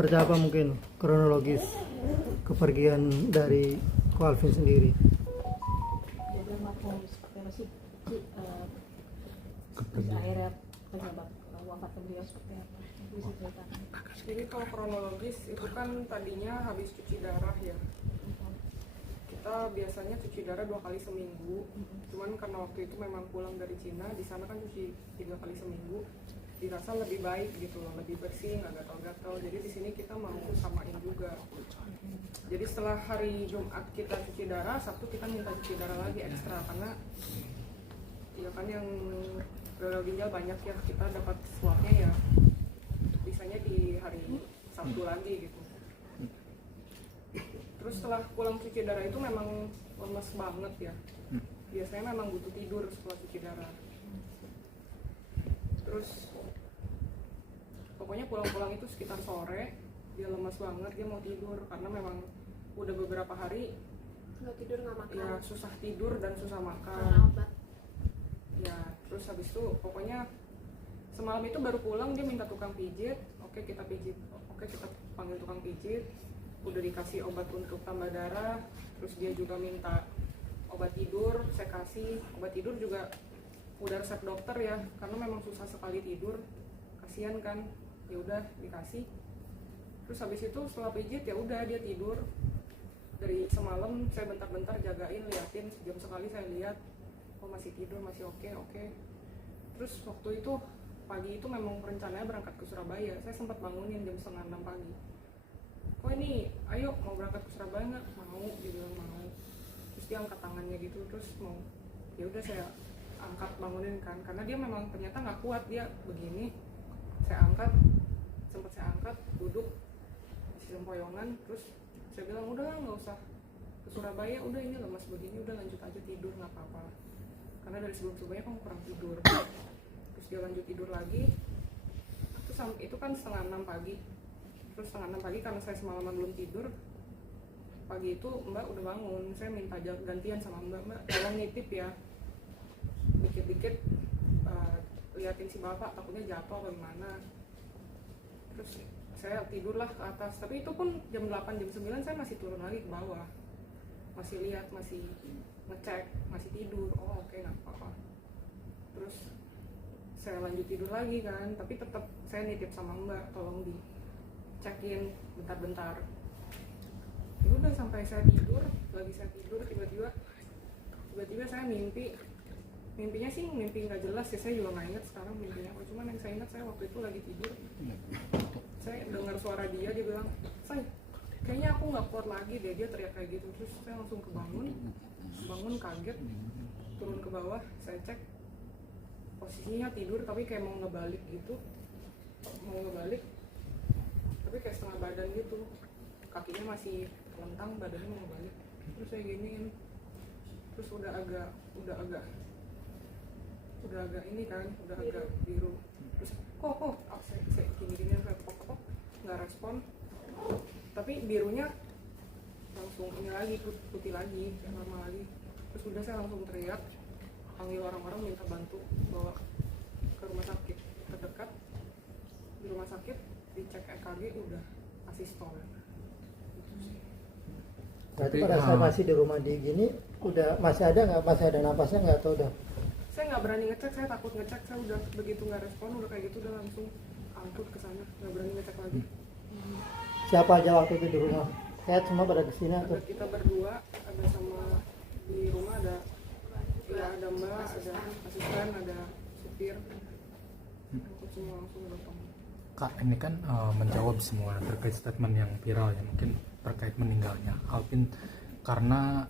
seperti apa mungkin kronologis kepergian dari Ko Alvin sendiri? Akhirnya penyebab wafatnya beliau seperti apa? Bisa ceritakan. Jadi kalau kronologis itu kan tadinya habis cuci darah ya. Kita biasanya cuci darah 2 kali seminggu. Cuman karena waktu itu memang pulang dari Cina, di sana kan cuci 3 kali seminggu. Dirasa lebih baik gitu loh, lebih bersih, nggak gatal-gatal. Jadi di sini kita mau samain juga. Jadi setelah hari Jumat kita cuci darah, Sabtu kita minta cuci darah lagi ekstra karena ya kan yang gagal ginjal banyak ya, kita dapat swabnya ya bisanya di hari Sabtu lagi gitu. Terus setelah pulang cuci darah itu memang lemes banget ya, biasanya memang butuh tidur setelah cuci darah. Terus pokoknya pulang-pulang itu sekitar sore dia lemas banget, dia mau tidur karena memang udah beberapa hari Nggak tidur, nggak makan. ya susah tidur dan susah makan. Karena obat. Ya terus habis itu pokoknya semalam itu baru pulang dia minta tukang pijit. Oke kita pijit, oke kita panggil tukang pijit, udah dikasih obat untuk tambah darah. Terus dia juga minta obat tidur, saya kasih obat tidur juga udah resep dokter ya, karena memang susah sekali tidur, kasihan kan, ya udah dikasih. Terus habis itu setelah pijit ya udah dia tidur. Dari semalam saya bentar-bentar jagain, liatin, sejam sekali saya lihat, oh masih tidur, masih oke. Terus waktu itu pagi itu memang rencananya berangkat ke Surabaya, saya sempat bangunin jam 5:30 pagi. Oh ini, ayo mau berangkat ke Surabaya nggak? Mau, dia bilang mau. Terus dia angkat tangannya gitu, terus mau. Ya udah saya angkat bangunin kan, karena dia memang ternyata nggak kuat, dia begini. Saya angkat, sempat saya angkat, duduk, masih sempoyongan, terus saya bilang udah nggak usah ke Surabaya, udah ini lemas begini, udah lanjut aja tidur nggak apa-apa. Karena dari sebelum-sebelumnya kamu kurang tidur. Terus dia lanjut tidur lagi. Terus itu kan 5:30 pagi. Terus 5:30 pagi karena saya semalaman belum tidur. Pagi itu Mbak udah bangun, saya minta gantian sama Mbak tolong nitip ya. Dikit-dikit liatin si bapak takutnya jatuh atau gimana. Terus saya tidurlah ke atas, tapi itu pun jam 8, jam 9 saya masih turun lagi ke bawah. Masih lihat, masih ngecek, masih tidur. Oh oke, nggak apa-apa. Terus saya lanjut tidur lagi kan, tapi tetap saya nitip sama Mbak tolong dicekin bentar-bentar. Ya udah sampai saya tidur, lagi saya tidur tiba-tiba saya mimpinya sih mimpi nggak jelas ya, saya juga nggak ingat sekarang mimpinya apa. Cuman yang saya ingat, saya waktu itu lagi tidur, saya dengar suara dia bilang, "Say, kayaknya aku nggak kuat lagi deh," dia teriak kayak gitu. Terus saya langsung bangun kaget, turun ke bawah, saya cek posisinya tidur tapi kayak mau ngebalik tapi kayak setengah badan gitu, kakinya masih telentang, badannya mau ngebalik. Terus saya giniin, terus udah agak ini kan, udah agak biru. Terus kok saya gini saya pok nggak respon, tapi birunya langsung ini lagi, putih lagi, kayak normal lagi. Terus udah saya langsung teriak, panggil orang-orang minta bantu bawa ke rumah sakit terdekat. Di rumah sakit dicek EKG udah asistol. Gitu sih. Berarti pada saat masih di rumah di gini udah masih ada napasnya nggak, atau udah? Saya nggak berani ngecek, saya takut ngecek. Saya udah begitu nggak respon, udah kayak gitu udah langsung angkut ke sana, nggak berani ngecek lagi. Siapa aja waktu itu di rumah? Sehat semua pada kesini atau? Ada kita berdua, ada sama di rumah ada Mbak, ada asisten, ada supir. Aku semua langsung datang. Kak, ini kan menjawab semua terkait statement yang viral ya, mungkin terkait meninggalnya Alvin karena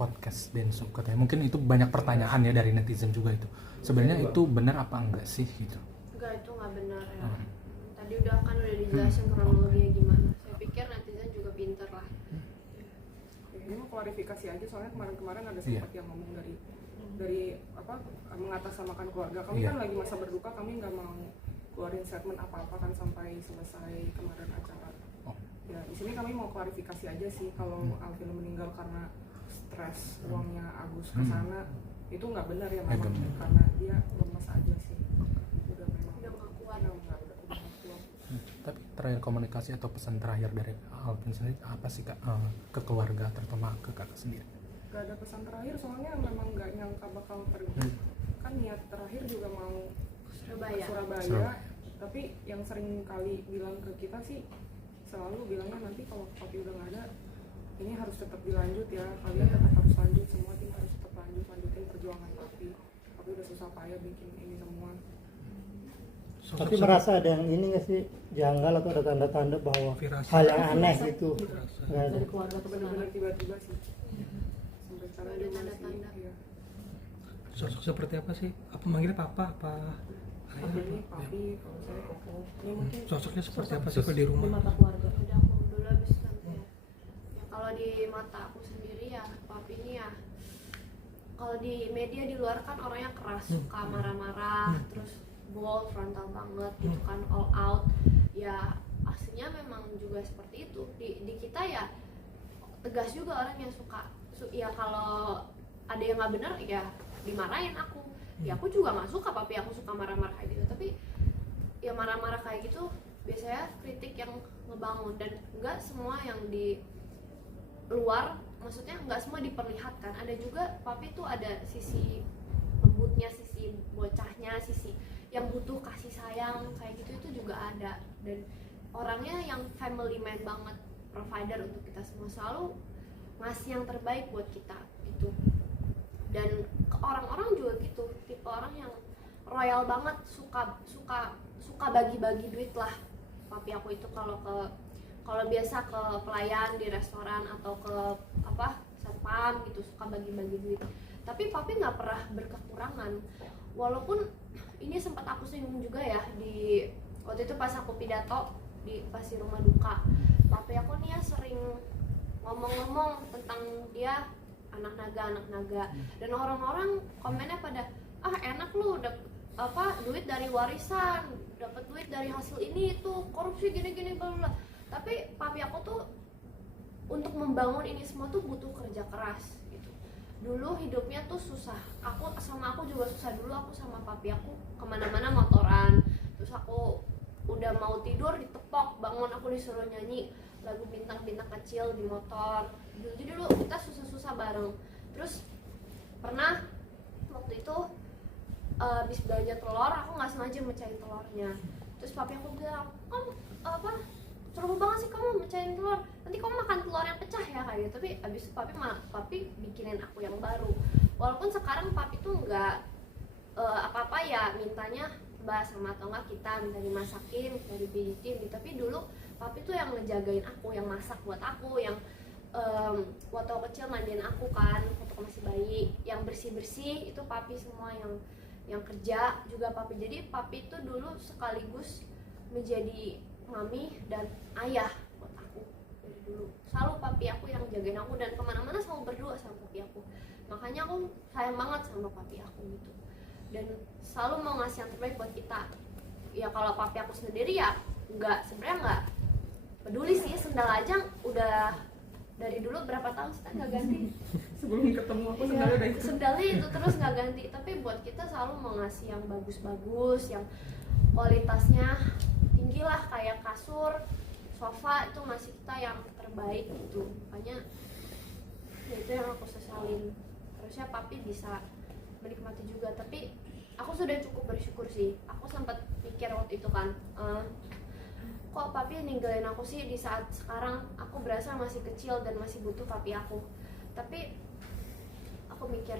podcast Denso katanya. Mungkin itu banyak pertanyaan ya dari netizen juga itu. Sebenarnya itu benar apa enggak sih gitu? Enggak, itu nggak benar ya. Tadi udah dijelasin kronologinya gimana. Saya pikir netizen juga pinter lah. Ini mau klarifikasi aja, soalnya kemarin ada sempat yang ngomong dari apa mengatasnamakan keluarga. Kami kan lagi masa berduka, kami nggak mau keluarin statement apa-apa kan sampai selesai kemarin acara. Ya di sini kami mau klarifikasi aja sih, kalau Alvin meninggal karena stres uangnya Agus ke sana, itu nggak benar ya memang, karena dia lemas aja sih. Udah memang Udah nggak kuat. udah nggak kuat. terakhir komunikasi atau pesan terakhir dari Alvin sendiri apa sih Kak, ke keluarga terutama ke kakak sendiri? Gak ada pesan terakhir soalnya memang gak nyangka bakal pergi. Kan niat terakhir juga mau Surabaya. Surabaya. Tapi yang sering kali bilang ke kita sih selalu bilangnya nanti kalau papi udah nggak ada, ini harus tetap dilanjut ya, kalian tetap harus lanjut, semua tim harus tetap lanjutin perjuangan papi udah susah payah bikin ini semua. Tapi merasa ada yang ini nggak sih, janggal atau ada tanda-tanda bahwa Firasat. hal yang aneh gitu? Firasat. Nggak ada. dari keluarga ke Benar-benar tiba-tiba sih. Sampai sekarang Ada dia masih tanda-tanda. iya. Sosok seperti apa sih? Apa manggilnya papa apa ayah? Papi ini papi, kalau saya koko. Ini mungkin Sosoknya seperti apa sih kalau di di rumah? mata keluarga. Udah aku dulu habis tante ya. Ya kalau di mata aku sendiri ya papi ini ya, kalau di media di luar kan orangnya keras, suka marah-marah, terus bold, frontal banget gitu kan, all out. Ya aslinya memang juga seperti itu. Di kita ya tegas juga orang yang suka ya kalau ada yang nggak benar ya dimarahin aku. Ya aku juga nggak suka papi aku suka marah-marah kayak gitu, tapi ya marah-marah kayak gitu biasanya kritik yang ngebangun, dan nggak semua yang di luar, maksudnya nggak semua diperlihatkan. Ada juga papi tuh ada sisi lembutnya, sisi bocahnya, sisi yang butuh kasih sayang kayak gitu, itu juga ada. Dan orangnya yang family man banget, provider untuk kita semua, selalu ngasih yang terbaik buat kita gitu. Dan ke orang-orang juga gitu, tipe orang yang royal banget, suka bagi-bagi duit lah papi aku itu. Kalau biasa ke pelayan di restoran atau ke satpam gitu, suka bagi-bagi duit. Tapi papi nggak pernah berkekurangan. Walaupun ini sempat aku singgung juga ya di waktu itu pas aku pidato pas di rumah duka, papi aku nih ya sering ngomong-ngomong tentang dia anak naga, dan orang-orang komennya pada enak lu duit dari warisan, dapat duit dari hasil ini itu, korupsi gini-gini bla bla. Tapi papi aku tuh untuk membangun ini semua tuh butuh kerja keras gitu. Dulu hidupnya tuh susah, aku juga susah dulu. Aku sama papi aku kemana-mana motoran, terus aku udah mau tidur ditepok, bangun aku disuruh nyanyi lagu bintang-bintang kecil di motor. Jadi dulu kita susah-susah bareng. Terus pernah waktu itu habis belanja telur, aku nggak sengaja mecahin telurnya. Terus papi aku bilang, seru banget sih kamu mecahin telur, nanti kamu makan telur yang pecah ya kayak gitu. Tapi abis itu papi bikinin aku yang baru. Walaupun sekarang papi tuh nggak apa-apa ya mintanya bahas sama atau enggak kita minta dimasakin, minta dipijitin gitu. Tapi dulu papi tuh yang ngejagain aku, yang masak buat aku, yang waktu aku kecil mandiin aku kan, waktu aku masih bayi, yang bersih-bersih itu papi semua, yang kerja juga papi. Jadi papi tuh dulu sekaligus menjadi mami dan ayah buat aku dari dulu. Selalu papi aku yang jagain aku, dan kemana-mana selalu berdua sama papi aku. Makanya aku sayang banget sama papi aku gitu, dan selalu mau ngasih yang terbaik buat kita. Ya kalau papi aku sendiri ya sebenarnya nggak peduli sih, sendal aja udah dari dulu berapa tahun kita nggak ganti. Sebelum ketemu aku sendalnya udah itu. Sendalnya itu terus nggak ganti. Tapi buat kita selalu mau ngasih yang bagus-bagus, yang kualitasnya tinggi lah, kayak kasur, sofa itu ngasih kita yang terbaik gitu. Makanya ya itu yang aku sesalin. Harusnya papi bisa menikmati juga, tapi aku sudah cukup bersyukur sih. Aku sempat mikir waktu itu kan, kok papi ninggalin aku sih di saat sekarang aku berasa masih kecil dan masih butuh papi aku. Tapi aku mikir,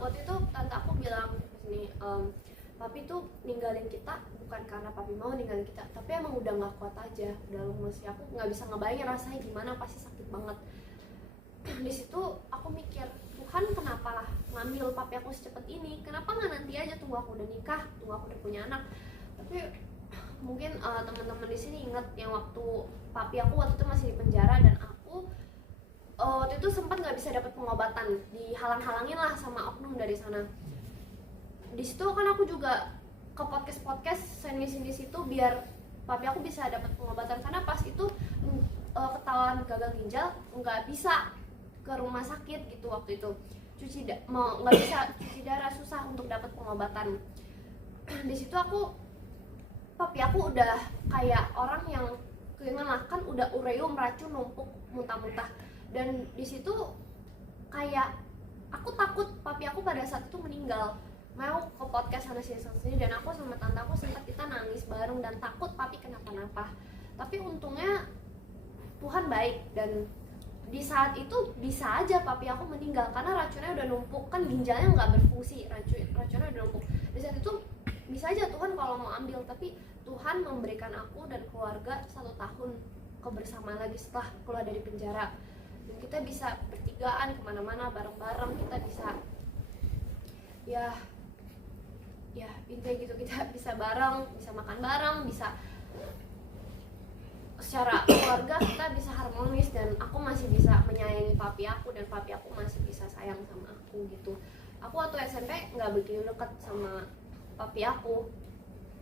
waktu itu tante aku bilang ini, papi tuh ninggalin kita bukan karena papi mau ninggalin kita, tapi emang udah nggak kuat aja, udah lemes. Aku nggak bisa ngebayangin rasanya gimana, pasti sakit banget. Di situ aku mikir, Tuhan kenapa lah ngambil papi aku secepat ini, kenapa nggak nanti aja tunggu aku udah nikah, tunggu aku udah punya anak. Tapi mungkin teman-teman di sini ingat yang waktu papi aku waktu itu masih di penjara, dan aku waktu itu sempat nggak bisa dapat pengobatan, dihalang-halangin lah sama oknum dari sana. Di situ kan aku juga ke podcast sini situ biar papi aku bisa dapat pengobatan, karena pas itu ketahuan gagal ginjal, nggak bisa ke rumah sakit gitu waktu itu, nggak bisa cuci darah, susah untuk dapat pengobatan. Di situ aku papi aku udah kayak orang yang kan udah ureum racun numpuk muntah-muntah, dan di situ kayak aku takut papi aku pada saat itu meninggal. Mau ke podcast sana sini dan aku sama tante aku sempat kita nangis bareng dan takut papi kenapa-napa. Tapi untungnya Tuhan baik, dan di saat itu bisa aja papi aku meninggal karena racunnya udah numpuk, kan ginjalnya nggak berfungsi, racunnya udah numpuk. Di saat itu bisa aja Tuhan kalau mau ambil, tapi Tuhan memberikan aku dan keluarga 1 tahun kebersamaan lagi setelah keluar dari penjara, dan kita bisa bertigaan kemana-mana bareng-bareng, kita bisa ya intinya gitu, kita bisa bareng, bisa makan bareng, bisa secara keluarga kita bisa harmonis, dan aku masih bisa menyayangi papi aku dan papi aku masih bisa sayang sama aku gitu. Aku waktu SMP nggak begitu dekat sama papi aku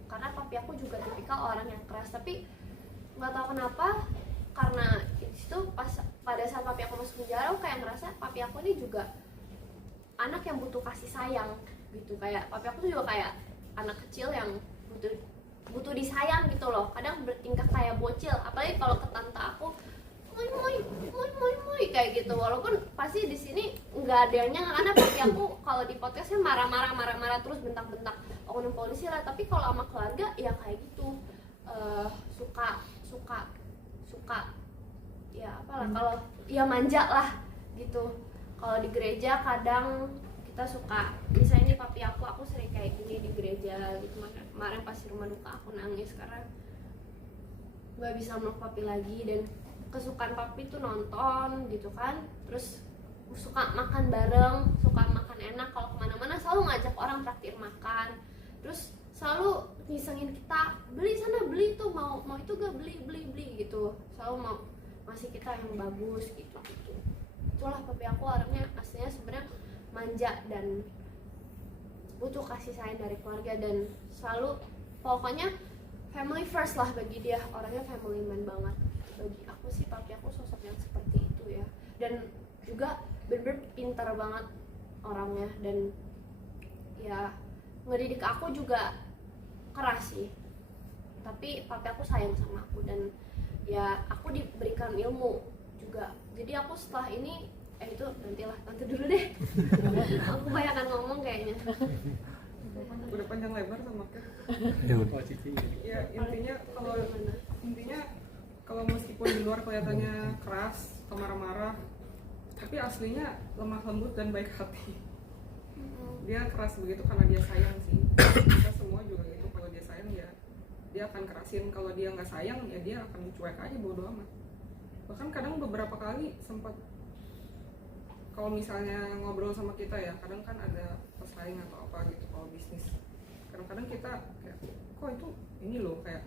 karena papi aku juga tipikal orang yang keras, tapi nggak tahu kenapa karena itu pada saat papi aku masuk penjara aku kayak ngerasa papi aku ini juga anak yang butuh kasih sayang gitu. Kayak papi aku juga kayak anak kecil yang butuh disayang gitu loh. Kadang bertingkah kayak bocil, apalagi kalau ke tante aku moi kayak gitu. Walaupun pasti di sini nggak adanya, karena papi aku kalau di podcastnya marah-marah terus bentak-bentak oknum polisi lah. Tapi kalau sama keluarga ya kayak gitu, suka ya apalah, kalau ya manja lah gitu. Kalau di gereja kadang kita suka, misalnya nih papi aku sering kayak gini di gereja gitu. Kemarin pas di rumah duka aku nangis karena gak bisa meluk papi lagi, dan kesukaan papi tuh nonton gitu kan, terus suka makan bareng, suka makan enak, kalau kemana-mana selalu ngajak orang traktir makan, terus selalu ngisengin kita beli sana beli tuh, mau itu gak beli gitu, selalu mau ngasih kita yang bagus gitu. Itulah papi aku orangnya aslinya sebenarnya manja dan butuh kasih sayang dari keluarga, dan selalu pokoknya family first lah bagi dia, orangnya family man banget. Bagi aku sih papi aku sosok yang seperti itu ya, dan juga bener-bener pintar banget orangnya, dan ya ngedidik aku juga keras sih, tapi papi aku sayang sama aku, dan ya aku diberikan ilmu juga. Jadi aku setelah ini itu nantilah tante dulu deh. Aku kebanyakan ngomong kayaknya. Udah panjang lebar sama Kat. Ya intinya kalau meskipun di luar kelihatannya keras atau marah-marah, tapi aslinya lemah lembut dan baik hati. Dia keras begitu karena dia sayang sih. Kita semua juga gitu, kalau dia sayang ya dia akan kerasin, kalau dia nggak sayang ya dia akan cuek aja, bodo amat. Bahkan kadang beberapa kali sempat, kalau misalnya ngobrol sama kita ya, kadang kan ada pesaing atau apa gitu kalau bisnis, kadang-kadang kita kayak kok itu ini loh, kayak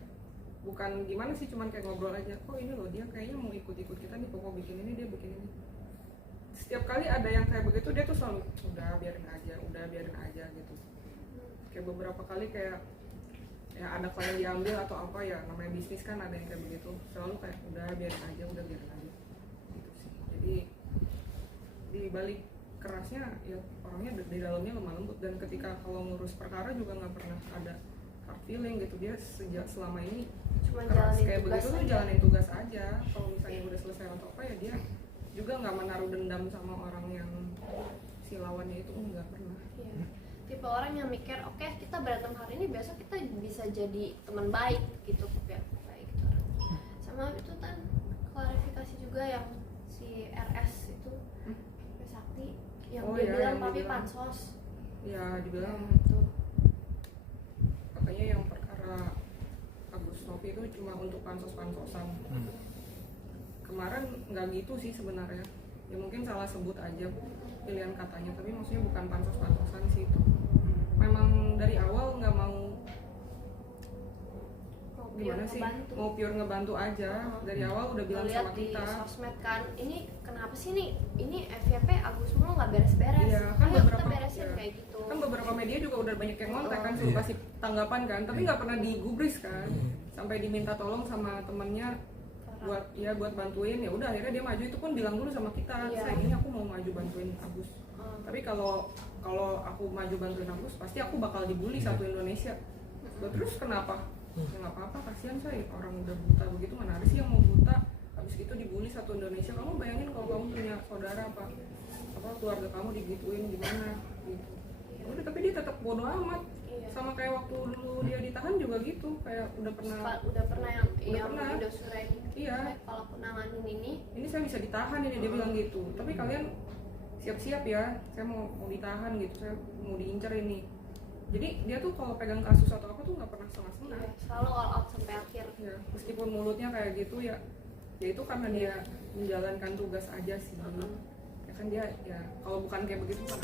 bukan gimana sih, cuman kayak ngobrol aja, kok ini loh dia kayaknya mau ikut-ikut kita nih, kok mau bikin ini, dia bikin ini. Setiap kali ada yang kayak begitu dia tuh selalu udah biarin aja gitu. Kayak beberapa kali kayak ya ada klien diambil atau apa ya, namanya bisnis kan ada yang kayak begitu, selalu kayak udah biarin aja gitu sih. Jadi di balik kerasnya ya orangnya di dalamnya lemah lembut, dan ketika kalau ngurus perkara juga nggak pernah ada hard feeling gitu. Dia selama ini Cuma keras jalanin kayak tugas begitu tuh aja. jalanin tugas aja. Kalau misalnya udah selesai atau apa ya dia juga nggak menaruh dendam sama orang yang si lawannya itu, nggak pernah. Iya. Tipe orang yang mikir, oke, kita berantem hari ini, besok kita bisa jadi teman baik gitu, ya baik gitu orang. Sama itu kan klarifikasi juga yang si RS itu, Sakti, yang Oh, dia iya, bilang yang papi dibilang. pansos. Ya dibilang Tuh. katanya yang perkara Agus Novi itu cuma untuk pansos-pansosan. Kemarin nggak gitu sih sebenarnya, ya mungkin salah sebut aja pilihan katanya, tapi maksudnya bukan pansos-pansosan sih itu. Memang dari awal nggak mau gimana sih, mau pure ngebantu aja. Dari awal udah bilang Lihat sama di kita. sosmed kan, ini kenapa sih nih, ini FYP Agus mulu nggak beres-beres. Iya, kan Ayo kita beberapa- beresin iya. kayak gitu. Kan beberapa media juga udah banyak yang ngontak kan, suruh Iya. kasih tanggapan kan, tapi nggak pernah digubris kan, sampai diminta tolong sama temennya buat bantuin. Ya udah akhirnya dia maju, itu pun bilang dulu sama kita, Iya. saya ini aku mau maju bantuin Agus, tapi kalau aku maju bantuin Agus pasti aku bakal dibully satu Indonesia. Terus kenapa Ya nggak apa-apa, kasihan saya orang udah buta begitu, mana ada sih yang mau buta habis itu dibully satu Indonesia. Kamu bayangin kalau kamu punya saudara apa keluarga kamu digituin gimana gitu. Ya udah, tapi dia tetap bodo amat. Iya. Sama kayak waktu dulu dia ditahan juga gitu, kayak udah pernah yang pernah. udah surat Iya. kalau aku nanganin ini Saya bisa ditahan ini, dia bilang gitu. Tapi kalian siap-siap ya, saya mau ditahan gitu, saya mau diincar ini. Jadi dia tuh kalau pegang kasus atau apa tuh nggak pernah setengah-setengah. selalu all out sampai akhir. Ya, meskipun mulutnya kayak gitu ya itu karena dia menjalankan tugas aja sih. Ya kan dia ya kalau bukan kayak begitu kan.